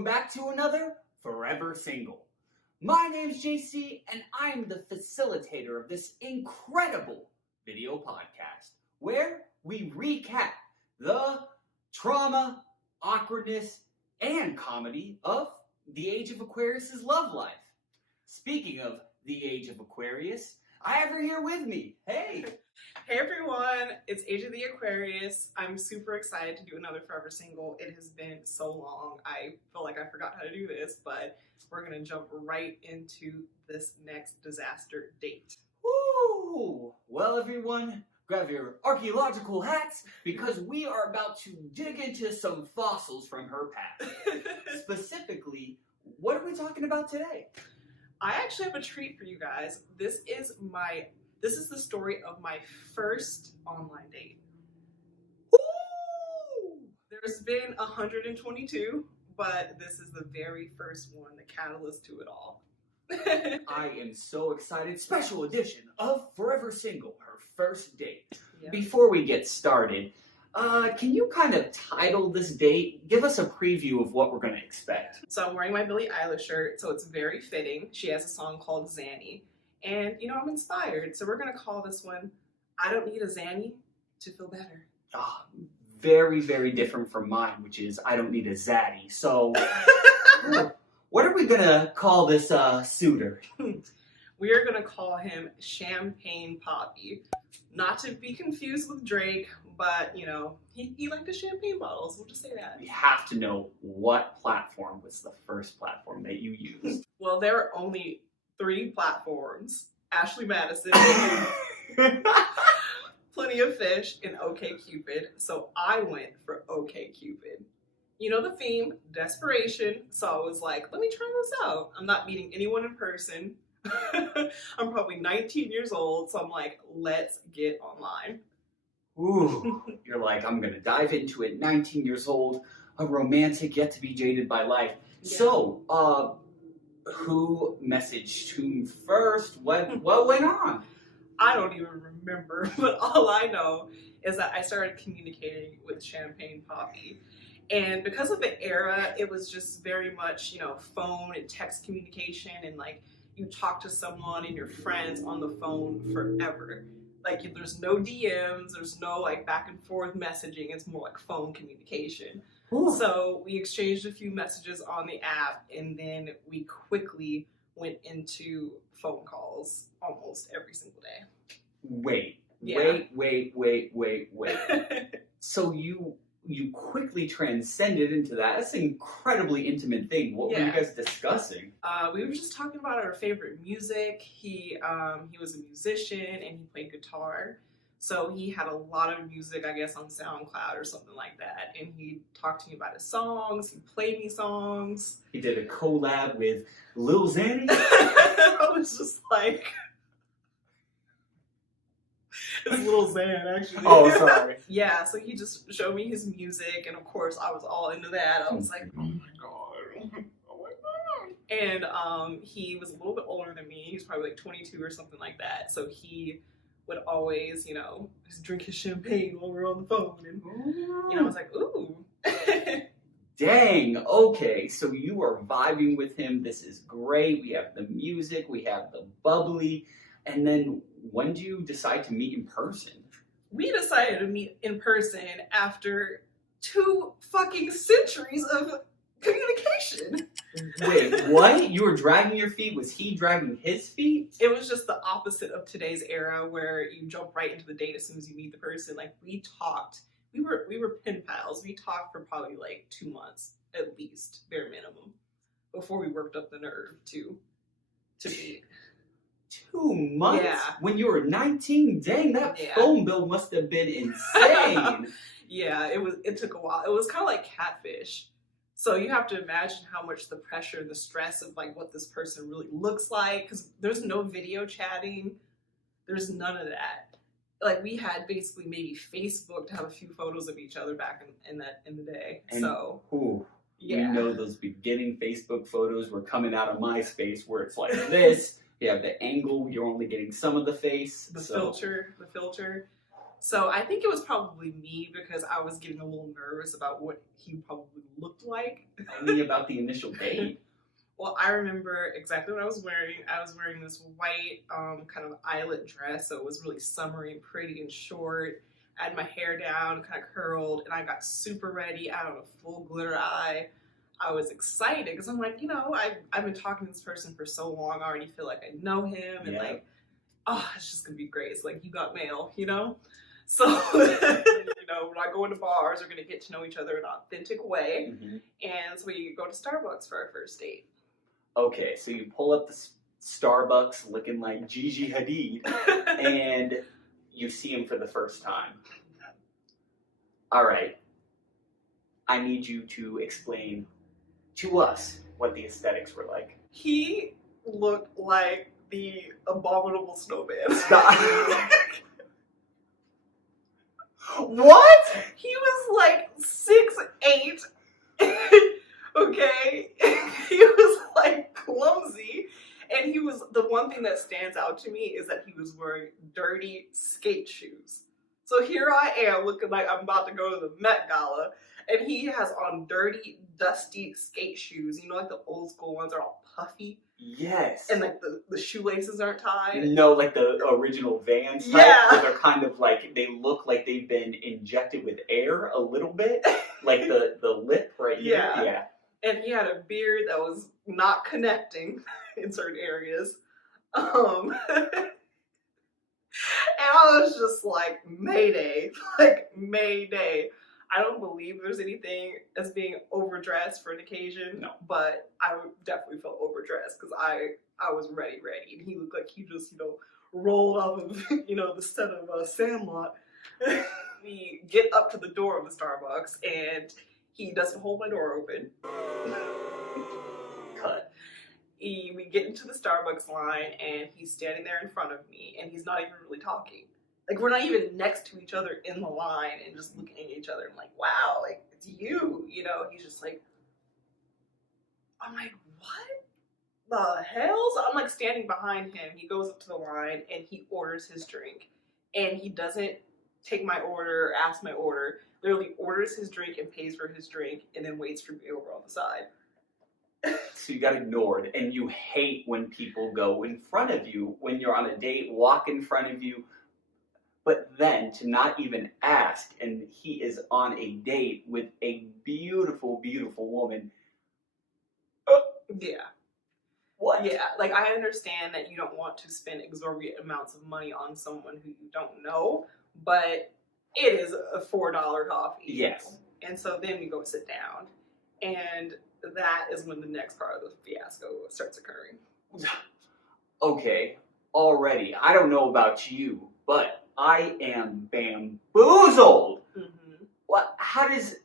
welcome back to another Forever Single. My name's JC, and I'm the facilitator of this incredible video podcast, where we recap the trauma, awkwardness, and comedy of the Age of Aquarius's love life. Speaking of the Age of Aquarius, I have her here with me. Hey! Hey everyone, it's Age of the Aquarius. I'm super excited to do another Forever Single. It has been so long. I feel like I forgot how to do this, but we're going to jump right into this next disaster date. Woo! Well, everyone, grab your archaeological hats because we are about to dig into some fossils from her past. Specifically, what are we talking about today? I actually have a treat for you guys. This is the story of my first online date. Woo! There's been 122, but this is the very first one, the catalyst to it all. I am so excited. Special edition of Forever Single, her first date. Yep. Before we get started, can you kind of title this date? Give us a preview of what we're going to expect. So I'm wearing my Billie Eilish shirt, so it's very fitting. She has a song called Xanny. And, I'm inspired. So we're going to call this one, I Don't Need a Xanny to Feel Better. Oh, very, very different from mine, which is I Don't Need a Zaddy. So what are we going to call this suitor? We are going to call him Champagne Poppy. Not to be confused with Drake, but, he liked the champagne bottles. We'll just say that. We have to know what platform was the first platform that you used. Well, there are only 3 platforms. Ashley Madison, Plenty of Fish, and OkCupid. So I went for OkCupid. You know the theme, desperation. So I was like, let me try this out. I'm not meeting anyone in person. I'm probably 19 years old. So I'm like, let's get online. Ooh, you're like, I'm going to dive into it. 19 years old, a romantic yet to be jaded by life. Yeah. So, who messaged whom first? What went on? I don't even remember, but all I know is that I started communicating with Champagne Poppy. And because of the era, it was just very much, phone and text communication, and like you talk to someone and your friends on the phone forever. Like there's no DMs, there's no like back and forth messaging, it's more like phone communication. Ooh. So we exchanged a few messages on the app, and then we quickly went into phone calls almost every single day. Wait. So you quickly transcended into that. That's an incredibly intimate thing. What were you guys discussing? We were just talking about our favorite music. He was a musician and he played guitar. So he had a lot of music, I guess, on SoundCloud or something like that. And he talked to me about his songs. He played me songs. He did a collab with Lil Xanny. I was just like, it's Lil Xan, actually. Oh, sorry. Yeah, so he just showed me his music. And of course, I was all into that. I was like, oh my God. Oh my God. And he was a little bit older than me. He was probably like 22 or something like that. So he would always, just drink his champagne while we were on the phone. And, I was like, ooh. Dang, okay, so you are vibing with him. This is great. We have the music, we have the bubbly. And then when do you decide to meet in person? We decided to meet in person after 2 fucking centuries of communication. Wait, what? You were dragging your feet? Was he dragging his feet? It was just the opposite of today's era where you jump right into the date as soon as you meet the person. Like we talked, we were pen pals. We talked for probably like 2 months at least, bare minimum, before we worked up the nerve to meet. 2 months? Yeah. When you were 19? Dang, that phone bill must have been insane. Yeah, it took a while. It was kind of like catfish. So you have to imagine how much the pressure and the stress of like what this person really looks like, because there's no video chatting. There's none of that. Like we had basically maybe Facebook to have a few photos of each other back in the day. And, so we know those beginning Facebook photos were coming out of MySpace where it's like this. You have the angle, you're only getting some of the face. The filter. So I think it was probably me because I was getting a little nervous about what he probably looked like. Tell me about the initial date. Well, I remember exactly what I was wearing. I was wearing this white kind of eyelet dress, so it was really summery and pretty and short. I had my hair down, kind of curled, and I got super ready. I had a full glitter eye. I was excited because I'm like, I've been talking to this person for so long. I already feel like I know him, and like, oh, it's just gonna be great. It's like you got mail, So, when I go into bars, we're gonna get to know each other in an authentic way, and so we go to Starbucks for our first date. Okay, so you pull up the Starbucks looking like Gigi Hadid, and you see him for the first time. All right, I need you to explain to us what the aesthetics were like. He looked like the abominable snowman. Stop. What? He was like 6'8". Okay? He was like clumsy. And the one thing that stands out to me is that he was wearing dirty skate shoes. So here I am looking like I'm about to go to the Met Gala, and he has on dirty, dusty skate shoes. Like the old school ones are all puffy. Yes. And like the shoelaces aren't tied. No, like the original Vans type. Yeah. Where they're kind of like, they look like they've been injected with air a little bit. Like the lip right here. Yeah. And he had a beard that was not connecting in certain areas. And I was just like, Mayday. Like, Mayday. I don't believe there's anything as being overdressed for an occasion. No. But I definitely felt overdressed because I was ready. And he looked like he just, rolled off of, the set of Sandlot. We get up to the door of the Starbucks and he doesn't hold my door open. Cut. We get into the Starbucks line and he's standing there in front of me and he's not even really talking. Like, we're not even next to each other in the line and just looking at each other. I'm like, wow, like, it's you, He's just like, I'm like, what the hell? So I'm like standing behind him. He goes up to the line and he orders his drink. And he doesn't take my order or ask my order. Literally orders his drink and pays for his drink and then waits for me over on the side. So you got ignored, and you hate when people go in front of you when you're on a date, walk in front of you. But then to not even ask, and he is on a date with a beautiful, beautiful woman. Yeah. What? Yeah, like I understand that you don't want to spend exorbitant amounts of money on someone who you don't know, but it is a $4 coffee. Yes. And so then we go sit down, and that is when the next part of the fiasco starts occurring. Okay, already, I don't know about you, but I am bamboozled. Mm-hmm. What? How does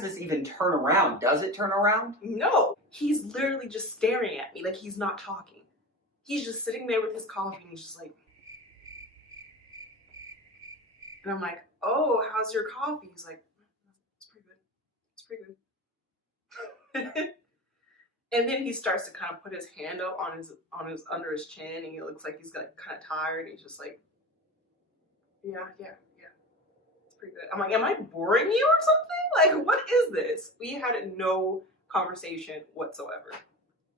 this even turn around? Does it turn around? No, he's literally just staring at me like he's not talking. He's just sitting there with his coffee and he's just like, and I'm like, oh, how's your coffee? He's like, it's pretty good. It's pretty good. And then he starts to kind of put his hand up on his under his chin, and he looks like he's like kind of tired. And he's just like, yeah, it's pretty good. I'm like, am I boring you or something? Like, what is this? We had no conversation whatsoever.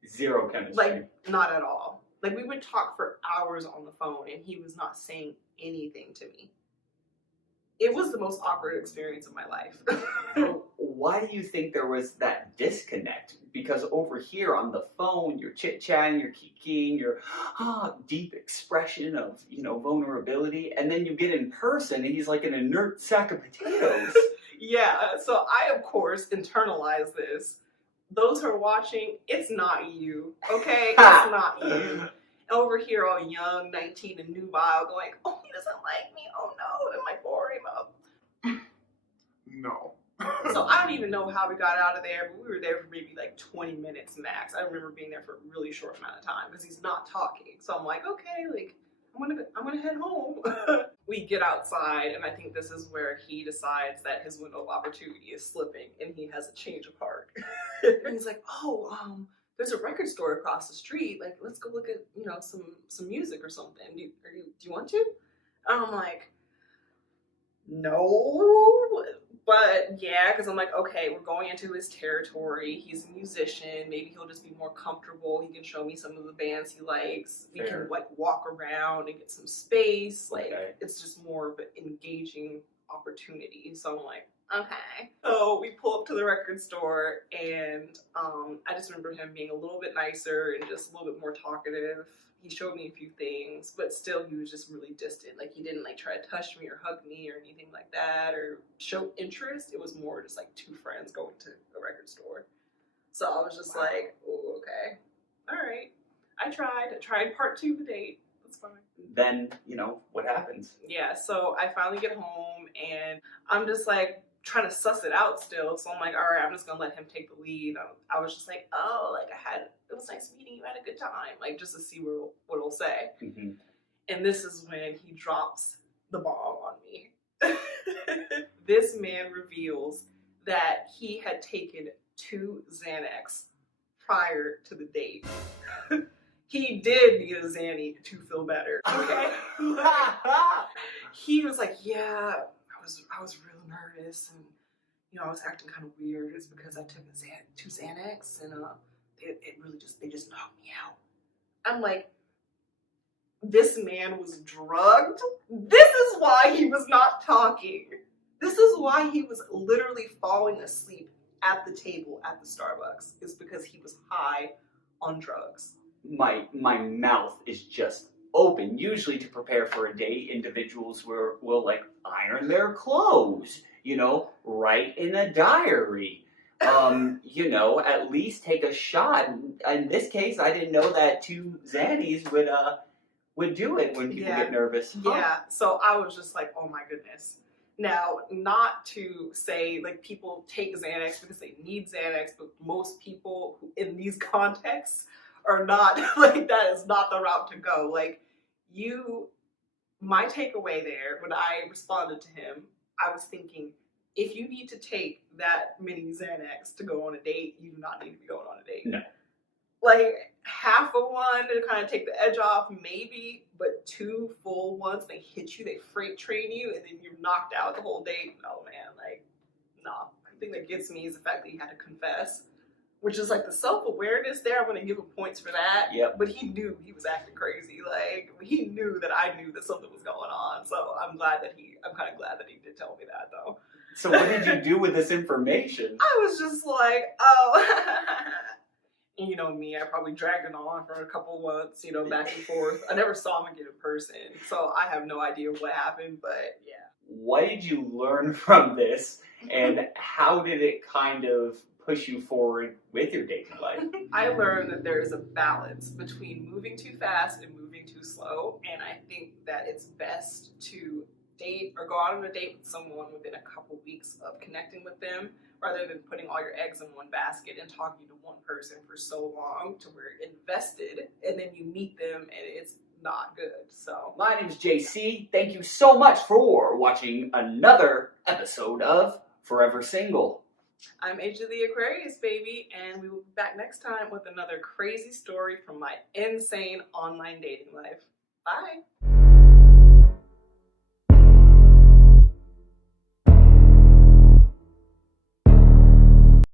Zero chemistry. Like, not at all. Like, we would talk for hours on the phone, and he was not saying anything to me. It was the most awkward experience of my life. So why do you think there was that disconnect? Because over here on the phone, you're chit-chatting, you're kikiing, your deep expression of, vulnerability, and then you get in person and he's like an inert sack of potatoes. Yeah, so I, of course, internalized this. Those who are watching, it's not you, okay? It's not you. Over here, all young, 19 and nubile, going, oh, he doesn't like me. Oh, no, am I boring him up? No. So I don't even know how we got out of there, but we were there for maybe like 20 minutes max. I remember being there for a really short amount of time because he's not talking. So I'm like, okay, like, I'm gonna head home. We get outside, and I think this is where he decides that his window of opportunity is slipping, and he has a change of heart. And he's like, oh, there's a record store across the street. Like, let's go look at, some music or something. Do you want to? And I'm like, No, but yeah, because I'm like, okay, we're going into his territory. He's a musician. Maybe he'll just be more comfortable. He can show me some of the bands he likes. We can like walk around and get some space. Like it's just more of an engaging opportunity. So I'm like, okay. So we pull up to the record store, and I just remember him being a little bit nicer and just a little bit more talkative. He showed me a few things, but still he was just really distant. Like he didn't like try to touch me or hug me or anything like that or show interest. It was more just like two friends going to a record store. So I was just like, oh, okay. All right. I tried part 2 of the date. That's fine. Then, what happens? Yeah, so I finally get home and I'm just like trying to suss it out still. So I'm like, all right, I'm just gonna let him take the lead. I was just like, oh, like it was nice meeting you, I had a good time, like just to see what it'll say. Mm-hmm. And this is when he drops the bomb on me. This man reveals that he had taken 2 Xanax prior to the date. He did need a Xanny to feel better. Okay. He was like, yeah, I was real nervous, and I was acting kind of weird. It's because I took 2 Xanax, and they just knocked me out. I'm like, this man was drugged. This is why he was not talking. This is why he was literally falling asleep at the table at the Starbucks. Is because he was high on drugs. My mouth is just open. Usually to prepare for a date, individuals will like iron their clothes, write in a diary, at least take a shot. In this case, I didn't know that 2 Xannies would do it when people get nervous. Huh? Yeah, so I was just like, oh my goodness. Now, not to say like people take Xanax because they need Xanax, but most people in these contexts are not, like, that is not the route to go. Like, my takeaway there, when I responded to him, I was thinking, if you need to take that many Xanax to go on a date, you do not need to be going on a date. No. Like, half of one to kind of take the edge off, maybe, but 2 full ones, they hit you, they freight train you, and then you're knocked out the whole date. Oh man, like, nah. The thing that gets me is the fact that he had to confess, which is like the self-awareness there. I'm going to give him points for that. Yep. But he knew he was acting crazy. Like, he knew that I knew that something was going on. So I'm kind of glad that he did tell me that, though. So what did you do with this information? I was just like, oh. And you know me, I probably dragged it on for a couple months, back and forth. I never saw him again in person. So I have no idea what happened, but yeah. What did you learn from this? And how did it kind of push you forward with your dating life? I learned that there is a balance between moving too fast and moving too slow, and I think that it's best to date or go out on a date with someone within a couple weeks of connecting with them, rather than putting all your eggs in one basket and talking to one person for so long to where you're invested, and then you meet them and it's not good. So my name is JC. Thank you so much for watching another episode of Forever Single. I'm Age of the Aquarius, baby, and we will be back next time with another crazy story from my insane online dating life. Bye!